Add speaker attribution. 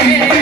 Speaker 1: Yeah.